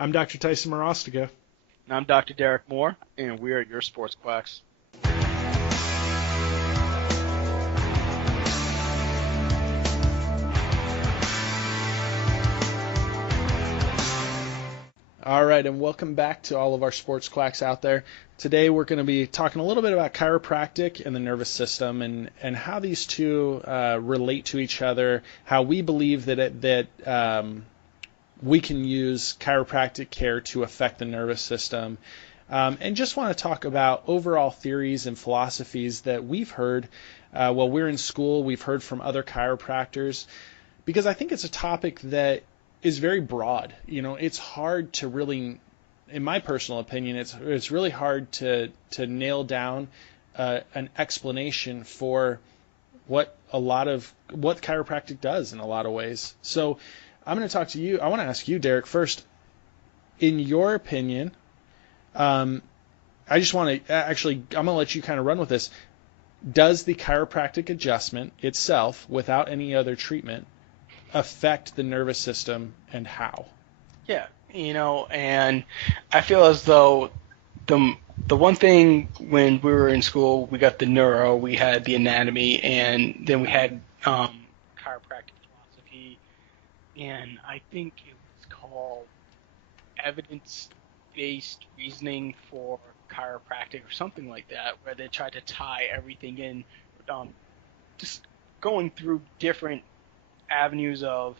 I'm Dr. Tyson Morostiga. And I'm Dr. Derek Moore, and we are your Sports Quacks. All right, and welcome back to all of our sports quacks out there. Today we're going to be talking a little bit about chiropractic and the nervous system and how these two relate to each other, how we believe that we can use chiropractic care to affect the nervous system, and just want to talk about overall theories and philosophies that we've heard while we're in school, we've heard from other chiropractors, because I think it's a topic that is very broad. You know, it's hard to really, in my personal opinion, it's really hard to nail down an explanation for what chiropractic does in a lot of ways. So I'm going to talk to you. I want to ask you, Derek, first, in your opinion, I just want to I'm going to let you kind of run with this. Does the chiropractic adjustment itself, without any other treatment, affect the nervous system, and how? Yeah, and I feel as though the one thing when we were in school, we got the neuro, we had the anatomy, and then we had chiropractic philosophy, and I think it was called evidence-based reasoning for chiropractic or something like that, where they tried to tie everything in, just going through different avenues of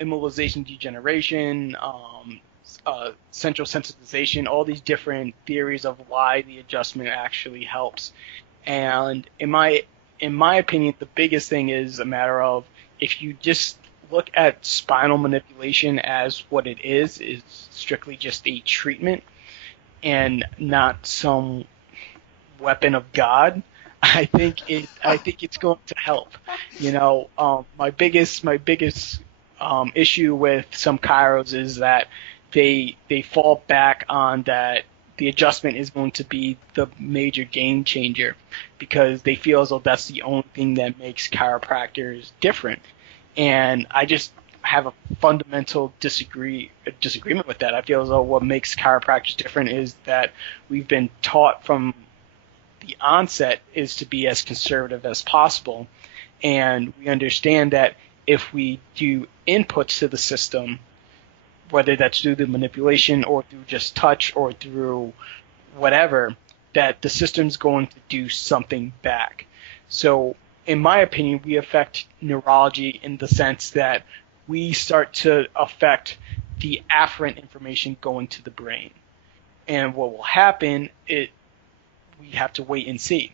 immobilization, degeneration, central sensitization, all these different theories of why the adjustment actually helps. And in my opinion, the biggest thing is a matter of, if you just look at spinal manipulation as what it is strictly just a treatment and not some weapon of God, I think it's going to help. My biggest issue with some chiros is that they fall back on that the adjustment is going to be the major game changer, because they feel as though that's the only thing that makes chiropractors different. And I just have a fundamental disagreement with that. I feel as though what makes chiropractors different is that we've been taught from the onset is to be as conservative as possible, and we understand that if we do inputs to the system, whether that's through the manipulation or through just touch or through whatever, that the system's going to do something back. So in my opinion, we affect neurology in the sense that we start to affect the afferent information going to the brain. And what will happen, we have to wait and see.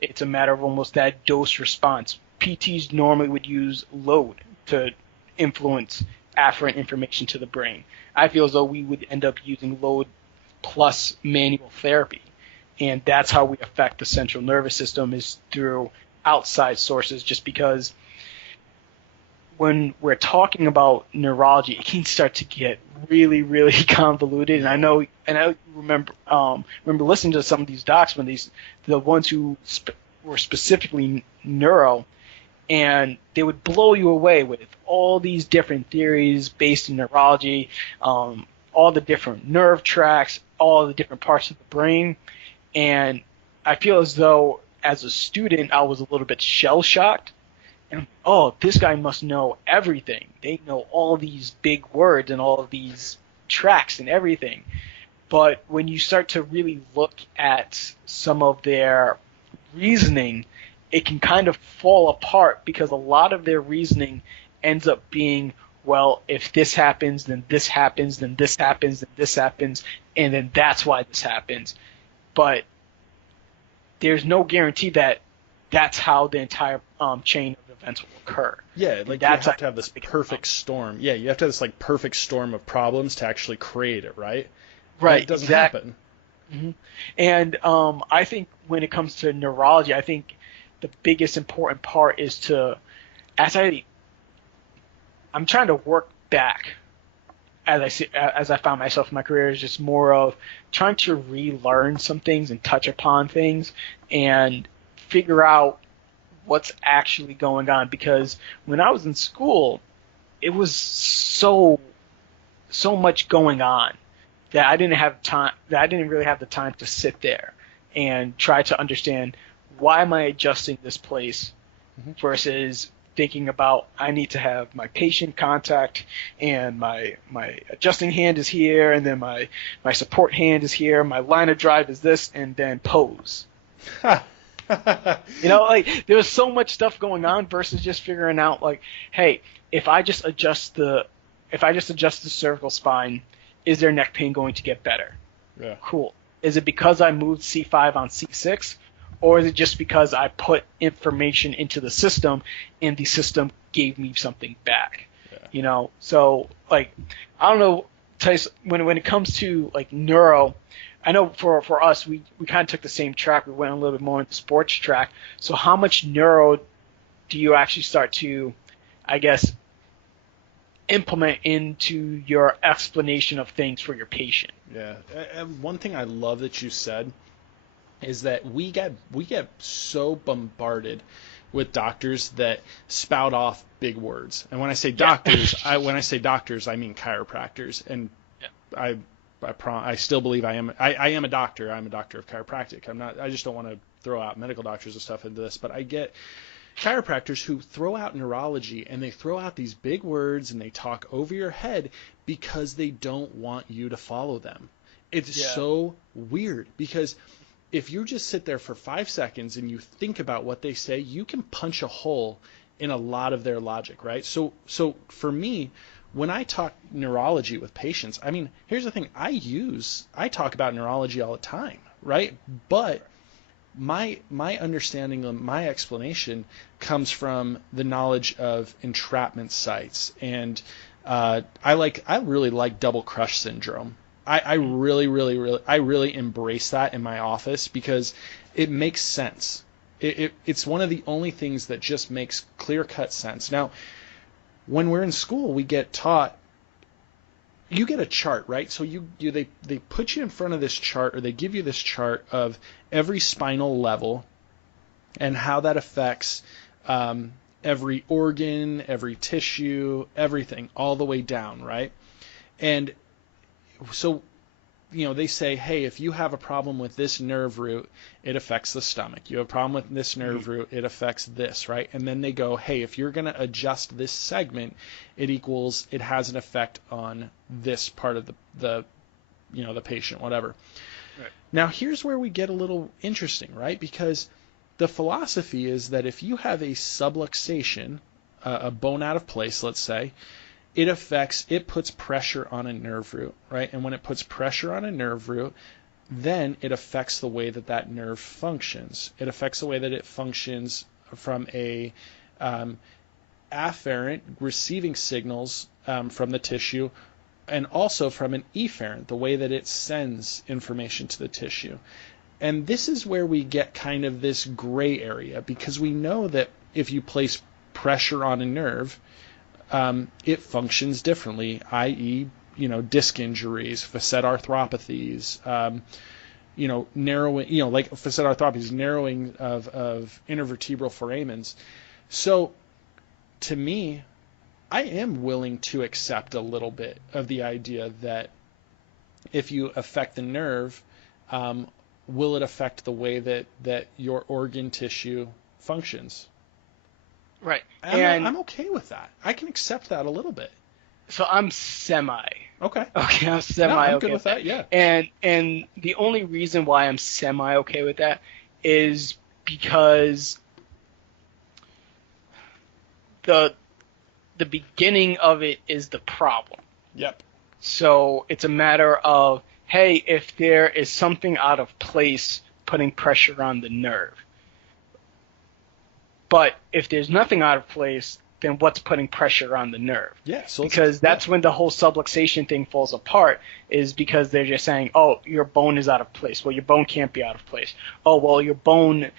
It's a matter of almost that dose response. PTs normally would use load to influence afferent information to the brain. I feel as though we would end up using load plus manual therapy. And that's how we affect the central nervous system, is through outside sources, just because when we're talking about neurology, it can start to get really, really convoluted. And I remember listening to some of these docs when the ones who were specifically neuro, and they would blow you away with all these different theories based in neurology, all the different nerve tracts, all the different parts of the brain. And I feel as though as a student, I was a little bit shell-shocked. And, this guy must know everything. They know all these big words and all of these tracks and everything. But when you start to really look at some of their reasoning, it can kind of fall apart, because a lot of their reasoning ends up being, well, if this happens, then this happens, then this happens, then this happens, and then that's why this happens. But there's no guarantee that that's how the entire chain of events will occur. Yeah, like you have to have this perfect storm. Yeah, you have to have this perfect storm of problems to actually create it, right? Right, it doesn't exactly. happen. Mm-hmm. And I think when it comes to neurology, I think the biggest important part is I'm trying to work back, as I found myself in my career, is just more of trying to relearn some things and touch upon things and figure out what's actually going on. Because when I was in school, it was so so much going on that I didn't really have the time to sit there and try to understand, why am I adjusting this place versus thinking about, I need to have my patient contact, and my adjusting hand is here, and then my support hand is here, my line of drive is this, and then pose. Like, there was so much stuff going on versus just figuring out, like, hey, if I just adjust the cervical spine, is their neck pain going to get better? Yeah. Cool. Is it because I moved C5 on C6? Or is it just because I put information into the system and the system gave me something back? Yeah. So, like, I don't know, Tyson, when it comes to, like, neuro, I know for us, we kind of took the same track. We went a little bit more into the sports track. So how much neuro do you actually start to, I guess, implement into your explanation of things for your patient? Yeah. One thing I love that you said is that we get so bombarded with doctors that spout off big words. And when I say doctors, I mean chiropractors. And yeah. I still believe I am a doctor. I'm a doctor of chiropractic. I just don't want to throw out medical doctors and stuff into this, but I get chiropractors who throw out neurology, and they throw out these big words, and they talk over your head because they don't want you to follow them. It's so weird, because if you just sit there for 5 seconds and you think about what they say, you can punch a hole in a lot of their logic, right? So for me, when I talk neurology with patients, I mean, here's the thing. I talk about neurology all the time, right? But my understanding of my explanation comes from the knowledge of entrapment sites, and I really like double crush syndrome. I really embrace that in my office because it makes sense. It's one of the only things that just makes clear-cut sense. Now, when we're in school, we get taught, you get a chart, right? So they put you in front of this chart, or they give you this chart of every spinal level and how that affects every organ, every tissue, everything, all the way down, right? And so, they say, hey, if you have a problem with this nerve root, it affects the stomach. You have a problem with this nerve root, it affects this, right? And then they go, hey, if you're going to adjust this segment, it has an effect on this part of the patient, whatever. Right. Now, here's where we get a little interesting, right? Because the philosophy is that if you have a subluxation, a bone out of place, let's say, it puts pressure on a nerve root, right? And when it puts pressure on a nerve root, then it affects the way that nerve functions. It affects the way that it functions from a afferent, receiving signals from the tissue, and also from an efferent, the way that it sends information to the tissue. And this is where we get kind of this gray area, because we know that if you place pressure on a nerve, it functions differently, i.e., disc injuries, facet arthropathies, narrowing, like facet arthropathies, narrowing of intervertebral foramens. So, to me, I am willing to accept a little bit of the idea that if you affect the nerve, will it affect the way that your organ tissue functions? Right. And I'm okay with that. I can accept that a little bit. So I'm semi. Okay. Okay, I'm semi okay. I'm good with that, yeah. And the only reason why I'm semi okay with that is because the beginning of it is the problem. Yep. So it's a matter of, hey, if there is something out of place putting pressure on the nerve. But if there's nothing out of place, then what's putting pressure on the nerve? Yeah. So because that's when the whole subluxation thing falls apart, is because they're just saying, oh, your bone is out of place. Well, your bone can't be out of place. Oh, well, your bone,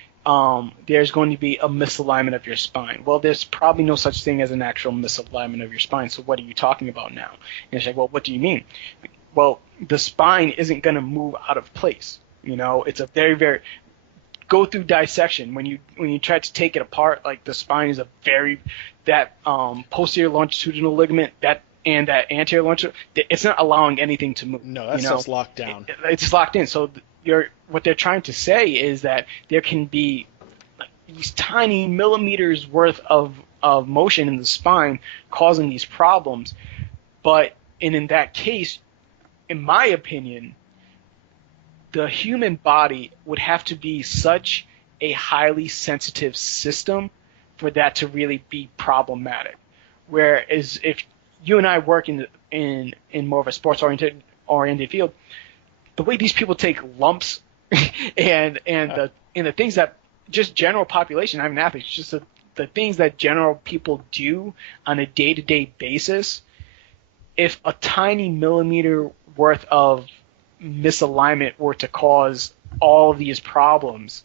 there's going to be a misalignment of your spine. Well, there's probably no such thing as an actual misalignment of your spine, so what are you talking about now? And it's like, well, what do you mean? Well, the spine isn't going to move out of place. It's a very, very... Go through dissection. When you try to take it apart, like the spine is that posterior longitudinal ligament, that and that anterior lateral, it's not allowing anything to move. No, that stuff's locked down. It's locked in. So what they're trying to say is that there can be these tiny millimeters worth of motion in the spine causing these problems. But in that case, in my opinion, the human body would have to be such a highly sensitive system for that to really be problematic. Whereas if you and I work in more of a sports oriented field, the way these people take lumps and the things that just general population, I mean athletes, just the things that general people do on a day-to-day basis, if a tiny millimeter worth of misalignment were to cause all of these problems,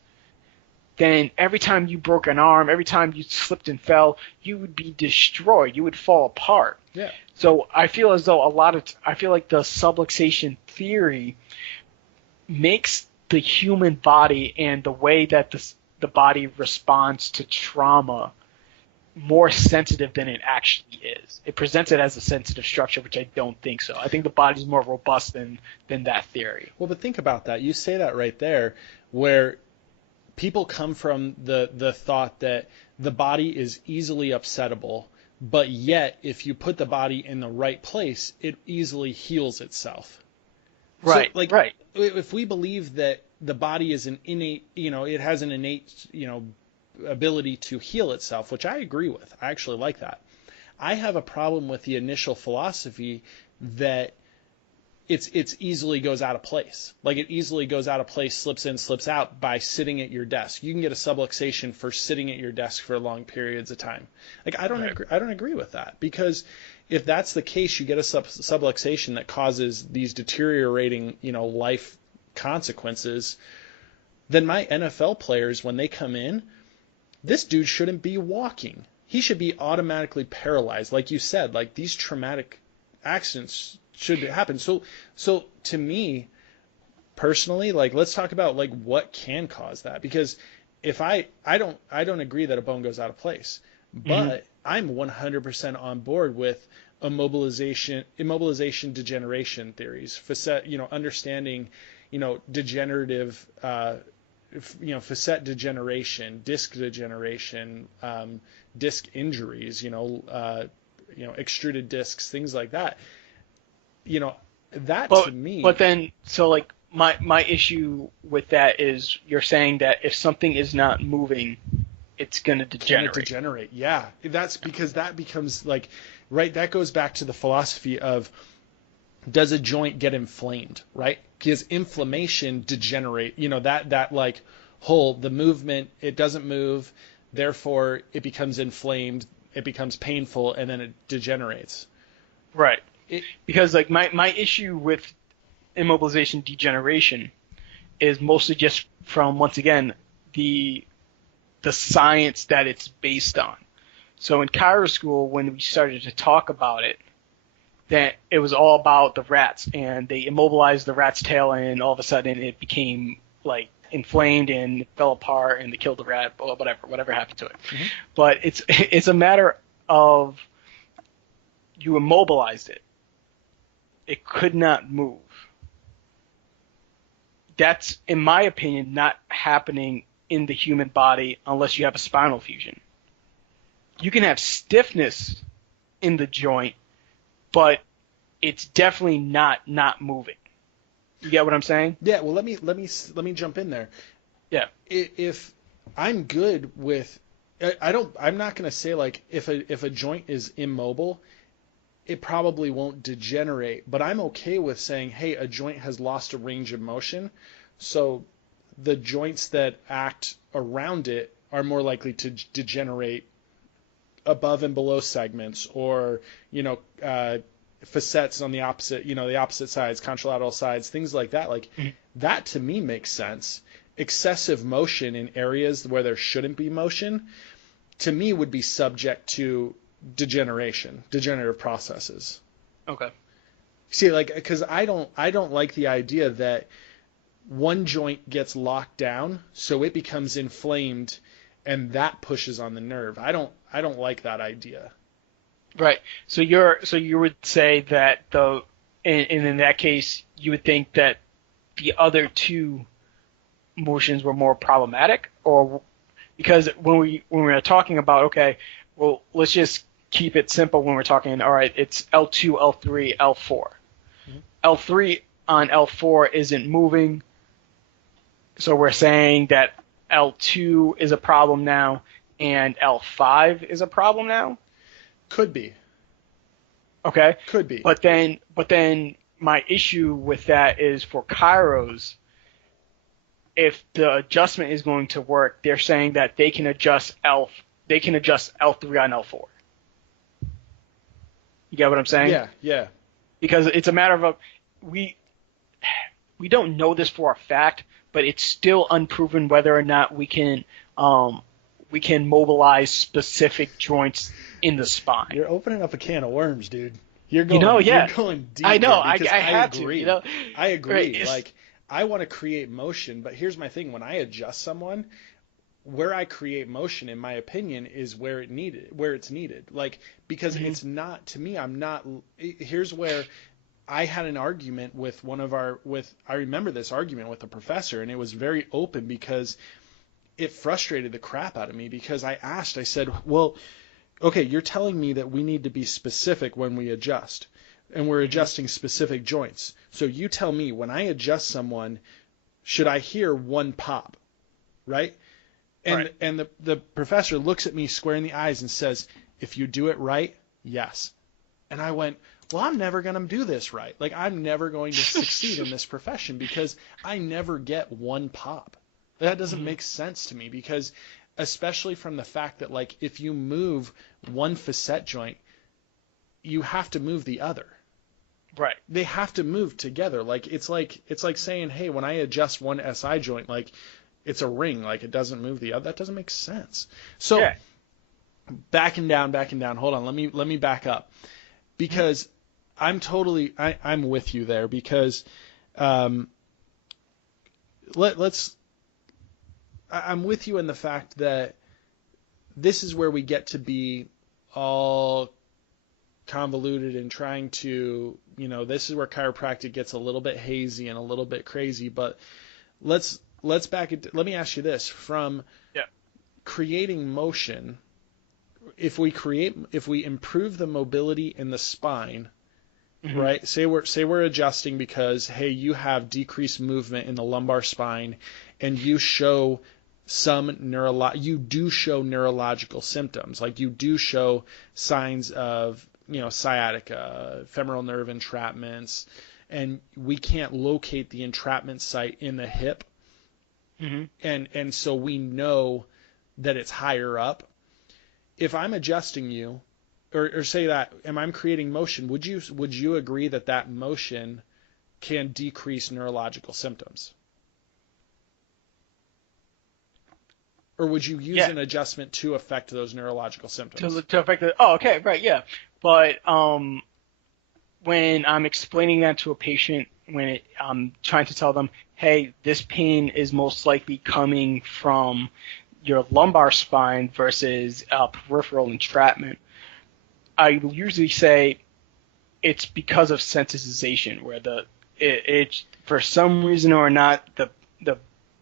then every time you broke an arm, every time you slipped and fell, you would be destroyed. You would fall apart. Yeah. So I feel as though I feel like the subluxation theory makes the human body and the way that the body responds to trauma more sensitive than it actually is. It presents it as a sensitive structure, which I don't think so. I think the body's more robust than that theory. Well, but think about that. You say that right there, where people come from the thought that the body is easily upsettable, but yet if you put the body in the right place, it easily heals itself. Right. So, right. If we believe that the body is an innate, it has an innate, ability to heal itself, which I agree with. I actually like that. I have a problem with the initial philosophy that it's easily goes out of place. Like it easily goes out of place, slips in, slips out by sitting at your desk. You can get a subluxation for sitting at your desk for long periods of time. Like I don't agree with that, because if that's the case, you get a subluxation that causes these deteriorating, life consequences. Then my NFL players, when they come in, this dude shouldn't be walking. He should be automatically paralyzed. Like you said, like these traumatic accidents should happen. So to me, personally, like let's talk about like what can cause that. Because if I don't agree that a bone goes out of place, but I'm 100% on board with immobilization degeneration theories, facet, understanding, degenerative, facet degeneration, disc degeneration, disc injuries, extruded discs, things like that. To me. But then, so like my issue with that is you're saying that if something is not moving, it's going to degenerate. Yeah. That's because that becomes like, right. That goes back to the philosophy of, does a joint get inflamed, right? Because inflammation degenerate, that like whole, the movement, it doesn't move, therefore it becomes inflamed, it becomes painful, and then it degenerates. Right. Because like my issue with immobilization degeneration is mostly just from, once again, the science that it's based on. So in chiro school, when we started to talk about it, that it was all about the rats, and they immobilized the rat's tail, and all of a sudden it became like inflamed and fell apart, and they killed the rat, or whatever happened to it. Mm-hmm. But it's a matter of you immobilized it. It could not move. That's, in my opinion, not happening in the human body unless you have a spinal fusion. You can have stiffness in the joint, but it's definitely not moving. You get what I'm saying? Yeah. Well, let me jump in there. Yeah. If I'm good with, I'm not going to say like if a joint is immobile, it probably won't degenerate, but I'm okay with saying, hey, a joint has lost a range of motion, so the joints that act around it are more likely to degenerate above and below segments, or facets on the opposite sides, contralateral sides, things like that. Like that to me makes sense. Excessive motion in areas where there shouldn't be motion, to me, would be subject to degenerative processes. Okay. See, like, because I don't like the idea that one joint gets locked down, so it becomes inflamed, and that pushes on the nerve. I don't like that idea. Right. So you would say that in that case you would think that the other two motions were more problematic, or because when we are talking about, okay, well, let's just keep it simple when we're talking, all right, it's L2, L3, L4. Mhm. L3 on L4 isn't moving, so we're saying that L2 is a problem now and L5 is a problem now. Could be. Okay. Could be. But then my issue with that is for Kairos, if the adjustment is going to work, they're saying that they can adjust L3 on L4. You get what I'm saying? Yeah, yeah. Because it's a matter of we we don't know this for a fact, but it's still unproven whether or not we can mobilize specific joints in the spine. You're opening up a can of worms, dude. You're Yeah, going I deep know. here I because had to, agree. you know. I Right, agree. Like I want to create motion, but here's my thing: when I adjust someone, where I create motion, in my opinion, is where it's needed. Like because mhm, it's not to me. I'm not. Here's where I had an argument with one of our with. I remember this argument with a professor, and it was very open because it frustrated the crap out of me because I asked. I said, well, okay, you're telling me that we need to be specific when we adjust, and we're mhm, adjusting specific joints. So you tell me when I adjust someone, should I hear one pop, right? right. And the professor looks at me square in the eyes and says, if you do it right, yes. And I went, well, I'm never going to do this right. Like I'm never going to succeed in this profession because I never get one pop. That doesn't Mhm, make sense to me because especially from the fact that like if you move one facet joint, you have to move the other. right. They have to move together. Like it's like saying, "Hey, when I adjust one SI joint, like it's a ring, like it doesn't move the other." That doesn't make sense. So, Yeah. backing down. Hold on. Let me back up Mhm, because I'm with you there because um let's I'm with you in the fact that this is where we get to be all convoluted and trying to, this is where chiropractic gets a little bit hazy and a little bit crazy. But let's back it. Let me ask you this: from yeah. creating motion, if we improve the mobility in the spine, Mhm, right? Say we're adjusting because hey, you have decreased movement in the lumbar spine, and you do show neurological symptoms, like you do show signs of sciatica, femoral nerve entrapments, and we can't locate the entrapment site in the hip, mhm. and so we know that it's higher up. If I'm adjusting you, or say that, am I creating motion? Would you agree that that motion can decrease neurological symptoms, or would you use Yeah. an adjustment to affect those neurological symptoms? To affect the. Oh, okay. Right. Yeah. But when I'm explaining that to a patient, I'm trying to tell them, hey, this pain is most likely coming from your lumbar spine versus peripheral entrapment, I usually say it's because of sensitization, where it for some reason or not the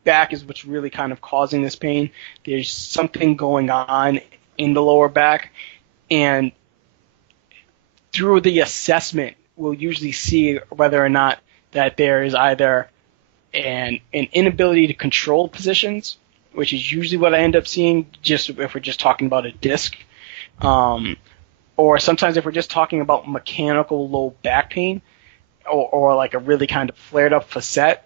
back is what's really kind of causing this pain. There's something going on in the lower back, and through the assessment, we'll usually see whether or not that there is either an inability to control positions, which is usually what I end up seeing, just if we're just talking about a disc, um, or sometimes if we're just talking about mechanical low back pain, or like a really kind of flared up facet.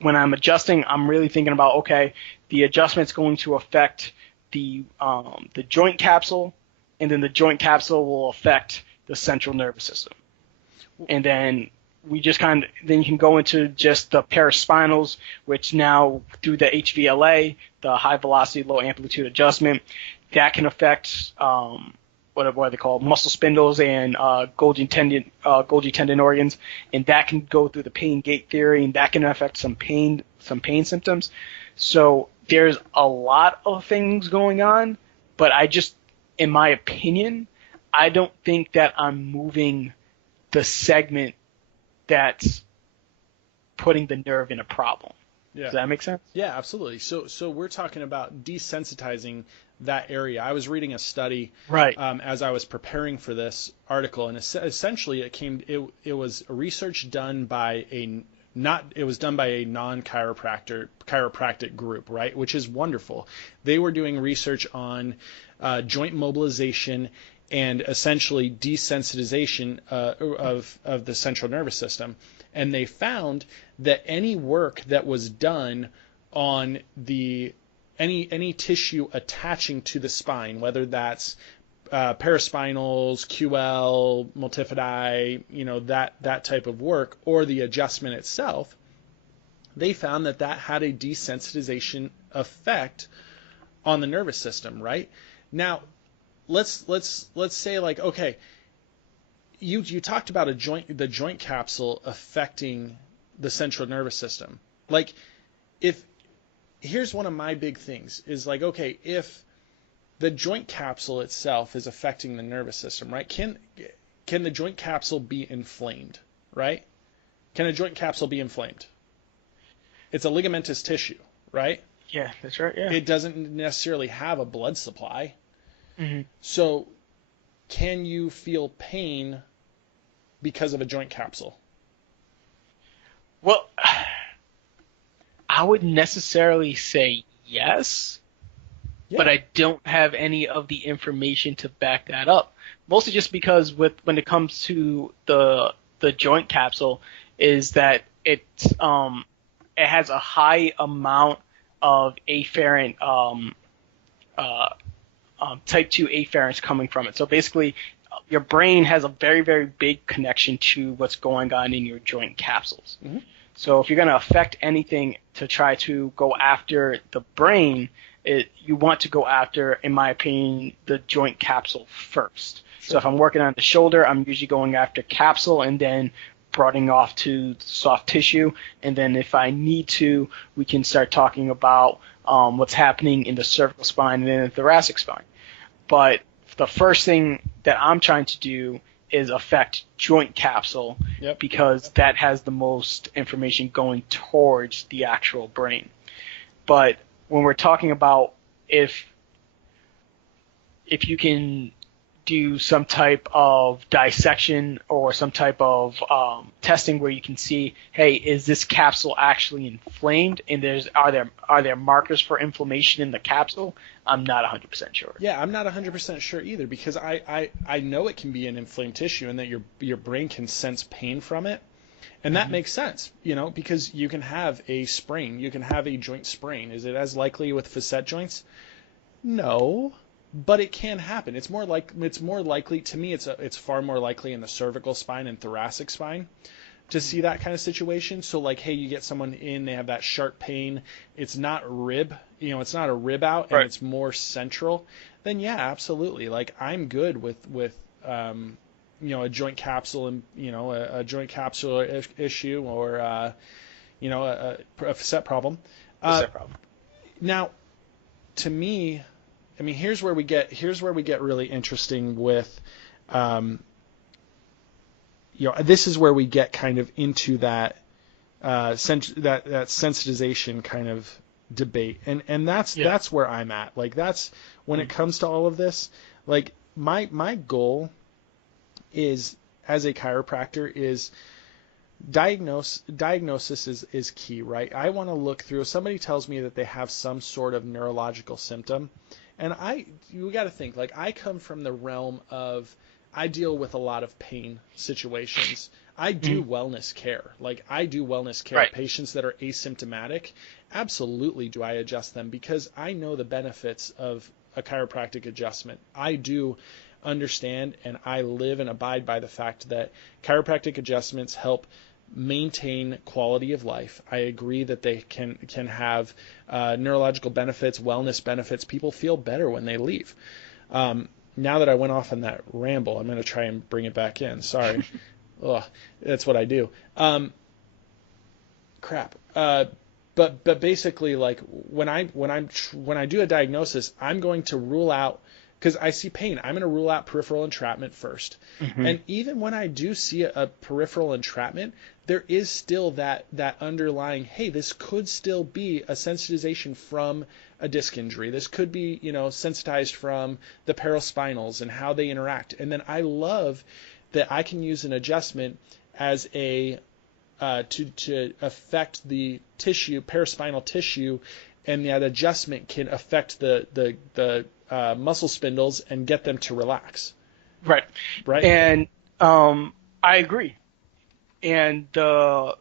When I'm adjusting, I'm really thinking about, okay, the adjustment's going to affect the joint capsule, and then the joint capsule will affect the central nervous system, and then you can go into just the paraspinals, which now through the HVLA, the high velocity low amplitude adjustment, that can affect what are they called, muscle spindles and Golgi tendon organs, and that can go through the pain gate theory, and that can affect some pain symptoms. So there's a lot of things going on, but in my opinion, I don't think that I'm moving the segment that's putting the nerve in a problem. Yeah. Does that make sense? Yeah, absolutely. So we're talking about desensitizing that area. I was reading a study Right. as I was preparing for this article, and essentially it was research done by a not it was done by a chiropractic group, right? Which is wonderful. They were doing research on joint mobilization and essentially desensitization of the central nervous system, and they found that any work that was done on any tissue attaching to the spine, whether that's paraspinals, QL, multifidi, that type of work, or the adjustment itself, they found that had a desensitization effect on the nervous system, right? Now, let's say, like, okay, you talked about the joint capsule affecting the central nervous system. Like, if here's one of my big things is, like, okay, if the joint capsule itself is affecting the nervous system, right? Can the joint capsule be inflamed, right? Can a joint capsule be inflamed? It's a ligamentous tissue, right? Yeah, that's right. Yeah. It doesn't necessarily have a blood supply. Mm-hmm. So can you feel pain because of a joint capsule? Well, I would necessarily say yes, Yeah. but I don't have any of the information to back that up. Mostly just because when it comes to the joint capsule, is that it has a high amount of afferent type 2 afferents coming from it. So basically, your brain has a very, very big connection to what's going on in your joint capsules. Mm-hmm. So if you're going to affect anything to try to go after the brain, you want to go after, in my opinion, the joint capsule first. Sure. So if I'm working on the shoulder, I'm usually going after capsule and then broadening off to soft tissue. And then if I need to, we can start talking about what's happening in the cervical spine and then the thoracic spine. But the first thing that I'm trying to do is affect joint capsule. Yep. Because that has the most information going towards the actual brain. But when we're talking about if you can do some type of dissection or some type of testing where you can see, hey, is this capsule actually inflamed? And are there markers for inflammation in the capsule? I'm not 100% sure. Yeah, I'm not 100% sure either, because I know it can be an inflamed tissue and that your brain can sense pain from it. And that makes sense, because you can have a sprain, you can have a joint sprain. Is it as likely with facet joints? No, but it can happen. It's more likely to me. It's far more likely in the cervical spine and thoracic spine to see that kind of situation. So, like, hey, you get someone in, they have that sharp pain. It's not rib, it's not a rib out, and it's more central. Then yeah, absolutely. Like, I'm good with a joint capsule and a joint capsule issue, or a facet problem. Now, to me, I mean, here's where we get really interesting with, this is where we get kind of into that that sensitization kind of debate, and that's where I'm at. Like, that's when it comes to all of this. Like, my goal is, as a chiropractor, is diagnosis is key, right? I want to look through, if somebody tells me that they have some sort of neurological symptom, and you got to think, like, I come from the realm of, I deal with a lot of pain situations. I do wellness care. Like, I do wellness care. Right. Patients that are asymptomatic, absolutely do I adjust them, because I know the benefits of a chiropractic adjustment. I do understand, and I live and abide by the fact that chiropractic adjustments help maintain quality of life. I agree that they can have neurological benefits, wellness benefits. People feel better when they leave. Now that I went off on that ramble, I'm going to try and bring it back in. Sorry. Ugh, that's what I do. Crap. But basically, like, when I do a diagnosis, I'm going to rule out because I see pain. I'm going to rule out peripheral entrapment first. Mm-hmm. And even when I do see a peripheral entrapment, there is still that underlying, hey, this could still be a sensitization from a disc injury. This could be, sensitized from the paraspinals and how they interact. And then I love that I can use an adjustment as a to affect the tissue, paraspinal tissue, and that adjustment can affect the muscle spindles and get them to relax. Right. Right. And I agree. And the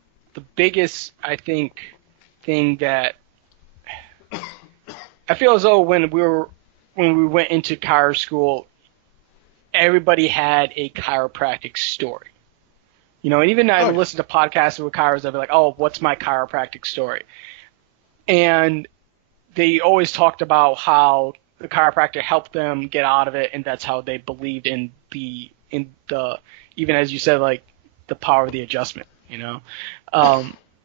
biggest, I think, thing that I feel as though when we went into chiro school, everybody had a chiropractic story. And even I listen to podcasts with chiros, they'll be like, "Oh, what's my chiropractic story?" And they always talked about how the chiropractor helped them get out of it, and that's how they believed in the even as you said, like the power of the adjustment.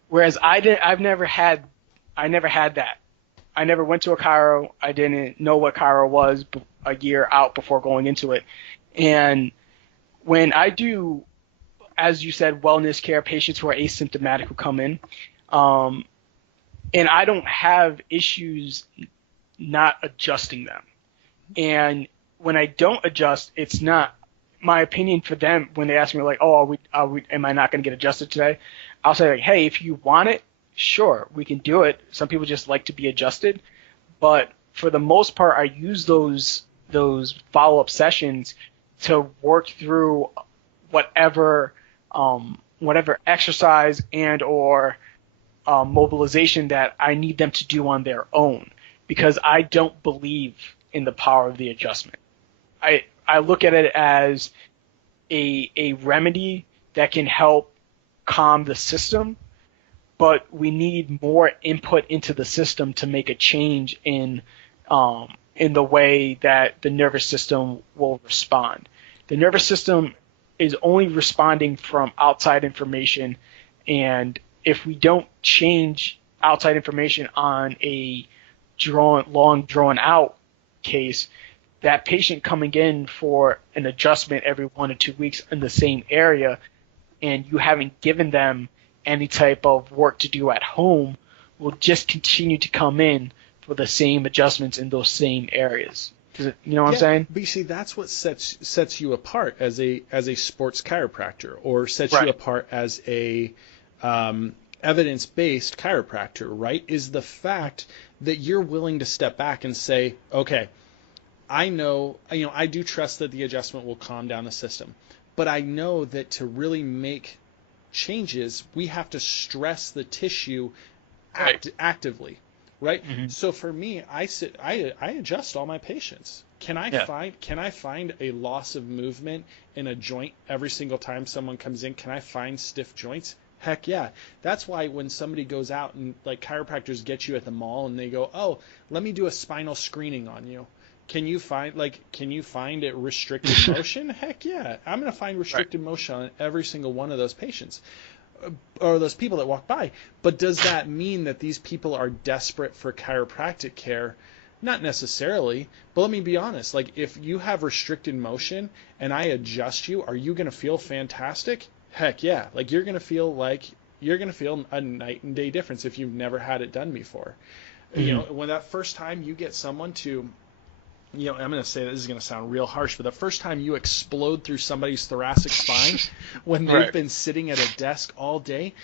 Whereas I never had that. I never went to a chiro. I didn't know what chiro was a year out before going into it. And when I do, as you said, wellness care, patients who are asymptomatic who come in, and I don't have issues not adjusting them. And when I don't adjust, it's not my opinion for them when they ask me like, "Oh, am I not going to get adjusted today?" I'll say like, "Hey, if you want it, sure, we can do it." Some people just like to be adjusted, but for the most part, I use those follow-up sessions to work through whatever exercise and or mobilization that I need them to do on their own, because I don't believe in the power of the adjustment. I look at it as a remedy that can help calm the system, but we need more input into the system to make a change in the way that the nervous system will respond. The nervous system is only responding from outside information, and if we don't change outside information on a long drawn out case, that patient coming in for an adjustment every 1 or 2 weeks in the same area, and you haven't given them any type of work to do at home, will just continue to come in for the same adjustments in those same areas. You know what I'm saying? But you see, that's what sets you apart as a sports chiropractor, or sets you apart as a evidence-based chiropractor, right? Is the fact that you're willing to step back and say, okay, I know, I do trust that the adjustment will calm down the system, but I know that to really make changes, we have to stress the tissue actively, right? Mm-hmm. So for me, I adjust all my patients. Can I find a loss of movement in a joint every single time someone comes in? Can I find stiff joints? Heck yeah. That's why when somebody goes out and like chiropractors get you at the mall and they go, "Oh, let me do a spinal screening on you. Can you find it restricted motion?" Heck yeah. I'm going to find restricted motion on every single one of those patients or those people that walk by. But does that mean that these people are desperate for chiropractic care? Not necessarily. But let me be honest. Like, if you have restricted motion and I adjust you, are you going to feel fantastic? Heck yeah. Like, you're going to feel a night and day difference if you've never had it done before. Mm-hmm. When that first time you get someone to, I'm going to say this is going to sound real harsh, but the first time you explode through somebody's thoracic spine when they've been sitting at a desk all day,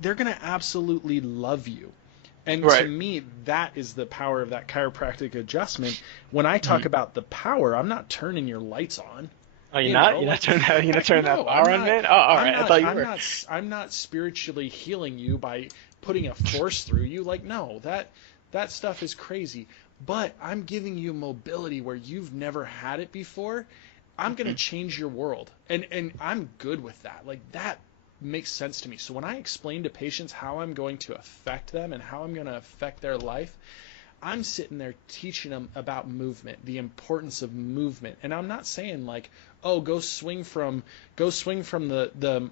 they're going to absolutely love you. And to me, that is the power of that chiropractic adjustment. When I talk about the power, I'm not turning your lights on. Oh, you're not turning that power on, man? Oh, all right. I thought you were. I'm not spiritually healing you by putting a force through you. Like, no, that stuff is crazy. But I'm giving you mobility where you've never had it before. I'm going to change your world. And I'm good with that. Like, that makes sense to me. So when I explain to patients how I'm going to affect them and how I'm going to affect their life, I'm sitting there teaching them about movement, the importance of movement. And I'm not saying like, "Oh, go swing from the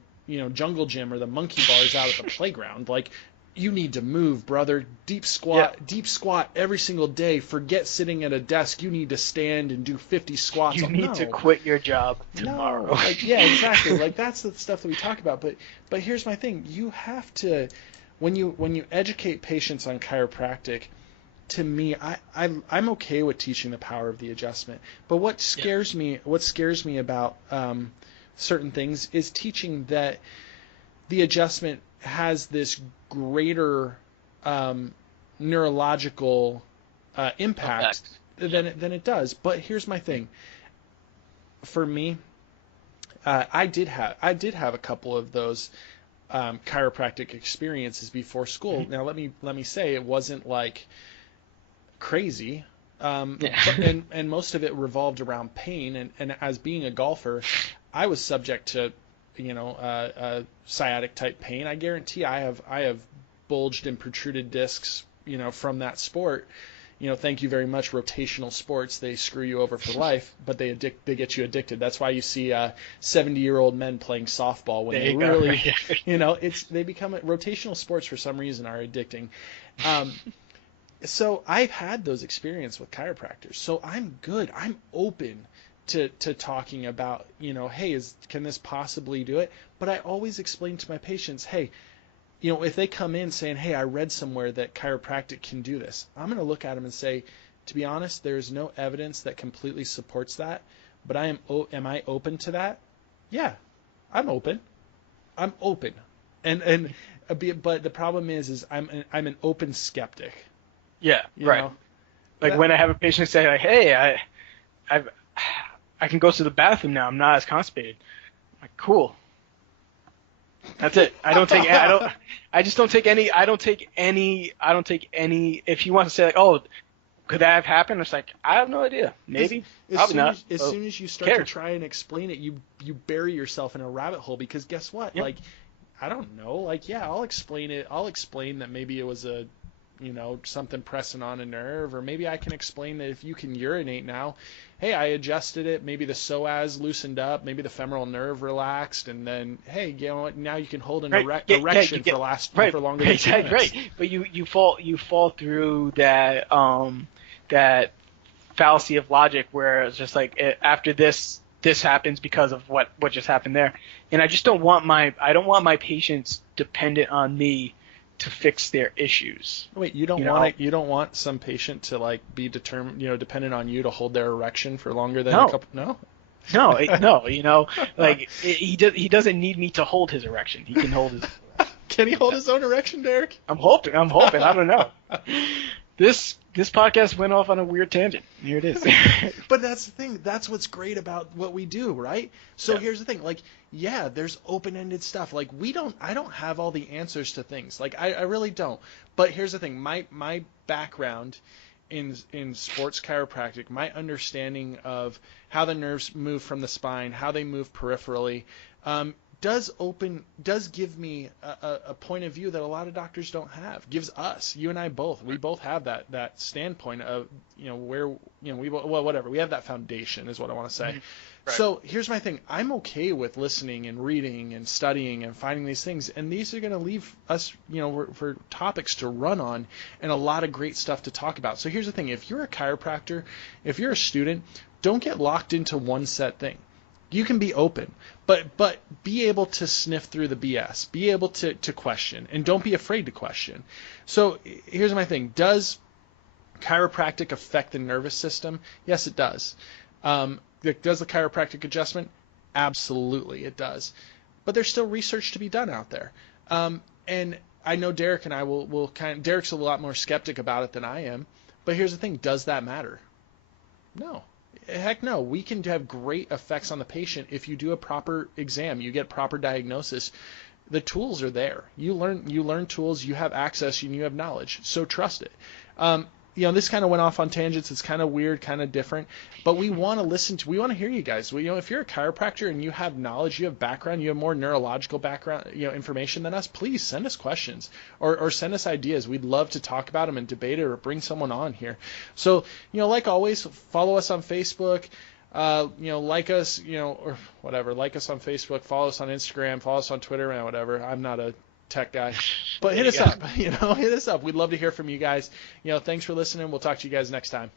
jungle gym or the monkey bars out at the playground." Like, you need to move, brother. Deep Yeah. squat every single day. Forget sitting at a desk. You need to stand and do 50 squats. You need to No, quit your job no, tomorrow. like yeah, exactly. Like that's the stuff that we talk about. But here's my thing. You have to when you educate patients on chiropractic. To me, I'm okay with teaching the power of the adjustment. But Yeah. what scares me about certain things is teaching that the adjustment has this greater neurological impact Effects. Yep. than it does. But here's my thing. For me, I did have a couple of those chiropractic experiences before school. Mhm. Now let me say it wasn't like crazy. Yeah. And most of it revolved around pain. And as being a golfer, I was subject to, sciatic type pain. I guarantee I have bulged and protruded discs, from that sport. Thank you very much, rotational sports. They screw you over for life, but they get you addicted. That's why you see 70-year-old men playing softball when There they you go. really, they become rotational sports for some reason are addicting. So I've had those experiences with chiropractors. So I'm good. I'm open to talking about, hey, can this possibly do it? But I always explain to my patients, hey, if they come in saying, hey, I read somewhere that chiropractic can do this, I'm going to look at them and say, to be honest, there's no evidence that completely supports that, but am I open to that? Yeah, I'm open. I'm open. And but the problem is I'm an open skeptic. Yeah. You Right. know, Like that when I have a patient say like, "Hey, I've I can go to the bathroom now. I'm not as constipated." I'm like, cool. That's it. I just don't take any. I don't take any. If you want to say like, "Oh, could that have happened?" It's like I have no idea. Because Maybe. Probably not. as So, soon as you who start to cares? try and explain it, you bury yourself in a rabbit hole. Because guess what? Yep. Like, I don't know. Like, yeah, I'll explain it. I'll explain that maybe it was something pressing on a nerve, or maybe I can explain that if you can urinate now, hey, I adjusted it. Maybe the psoas loosened up. Maybe the femoral nerve relaxed, and then hey, you know what? Now you can hold an Right. Yeah. You erection get right. for longer than Right. 2 minutes. Right. But you fall through that fallacy of logic where it's just like after this happens because of what just happened there, and I don't want my patients dependent on me to fix their issues. Wait, you don't You want know, it? You don't want some patient to like be determined, dependent on you to hold their erection for longer than a no, couple? No. no, like he doesn't need me to hold his erection. He can hold his. Can he hold his own erection, Derek? I'm hoping. I don't know. This podcast went off on a weird tangent. Here it is. But that's the thing. That's what's great about what we do, right? So Yeah. here's the thing. Like, yeah, there's open-ended stuff. Like, I don't have all the answers to things. Like, I really don't. But here's the thing. My background in sports chiropractic, my understanding of how the nerves move from the spine, how they move peripherally, does give me a point of view that a lot of doctors don't have. Gives us, you and I both, we both have that standpoint of where whatever, we have that foundation is what I want to say. Mhm. Right. So here's my thing. I'm okay with listening and reading and studying and finding these things, and these are going to leave us for topics to run on and a lot of great stuff to talk about. So here's the thing. If you're a chiropractor, if you're a student, don't get locked into one set thing. You can be open, but be able to sniff through the BS. Be able to question, and don't be afraid to question. So here's my thing. Does chiropractic affect the nervous system? Yes, it does. Does the chiropractic adjustment? Absolutely, it does. But there's still research to be done out there. And I know Derek and I will Derek's a lot more skeptic about it than I am. But here's the thing. Does that matter? No. Heck no. We can have great effects on the patient if you do a proper exam, you get proper diagnosis. The tools are there. You learn tools, you have access, and you have knowledge. So trust it. This kind of went off on tangents. It's kind of weird, kind of different, but we want to we want to hear you guys. If you're a chiropractor and you have knowledge, you have background, you have more neurological background, information than us, please send us questions or send us ideas. We'd love to talk about them and debate it or bring someone on here. So, like always, follow us on Facebook. Like us, or whatever. Like us on Facebook. Follow us on Instagram. Follow us on Twitter and whatever. I'm not a tech guy. But There hit you us go. up, hit us up. We'd love to hear from you guys. Thanks for listening. We'll talk to you guys next time.